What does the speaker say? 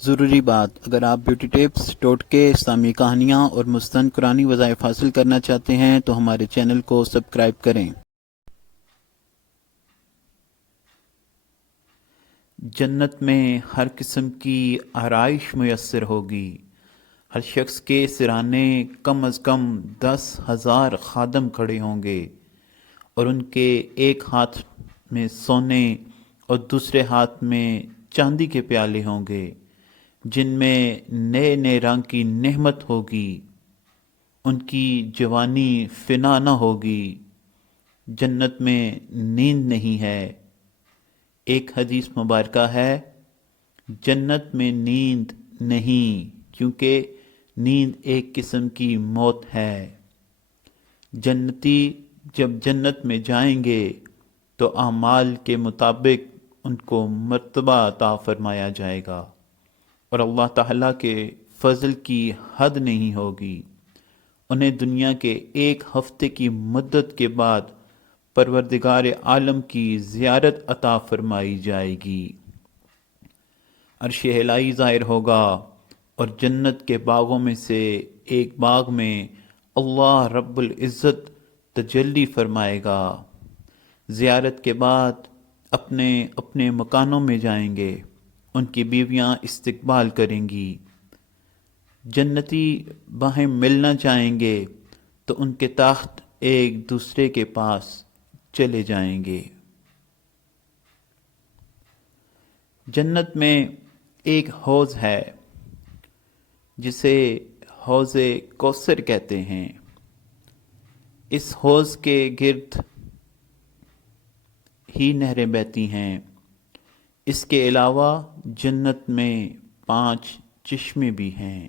ضروری بات، اگر آپ بیوٹی ٹپس، ٹوٹکے، اسلامی کہانیاں اور مستند قرآنی وظائف حاصل کرنا چاہتے ہیں تو ہمارے چینل کو سبسکرائب کریں۔ جنت میں ہر قسم کی آرائش میسر ہوگی۔ ہر شخص کے سرانے کم از کم 10,000 خادم کھڑے ہوں گے، اور ان کے ایک ہاتھ میں سونے اور دوسرے ہاتھ میں چاندی کے پیالے ہوں گے، جن میں نئے نئے رنگ کی نعمت ہوگی۔ ان کی جوانی فنا نہ ہوگی۔ جنت میں نیند نہیں ہے۔ ایک حدیث مبارکہ ہے، جنت میں نیند نہیں، کیونکہ نیند ایک قسم کی موت ہے۔ جنتی جب جنت میں جائیں گے تو اعمال کے مطابق ان کو مرتبہ عطا فرمایا جائے گا، اور اللہ تعالیٰ کے فضل کی حد نہیں ہوگی۔ انہیں دنیا کے ایک ہفتے کی مدت کے بعد پروردگار عالم کی زیارت عطا فرمائی جائے گی۔ عرش الہی ظاہر ہوگا، اور جنت کے باغوں میں سے ایک باغ میں اللہ رب العزت تجلی فرمائے گا۔ زیارت کے بعد اپنے اپنے مکانوں میں جائیں گے، ان کی بیویاں استقبال کریں گی۔ جنتی باہیں ملنا چاہیں گے تو ان کے تخت ایک دوسرے کے پاس چلے جائیں گے۔ جنت میں ایک حوض ہے جسے حوض کوثر کہتے ہیں۔ اس حوض کے گرد ہی نہریں بہتی ہیں۔ اس کے علاوہ جنت میں 5 چشمے بھی ہیں۔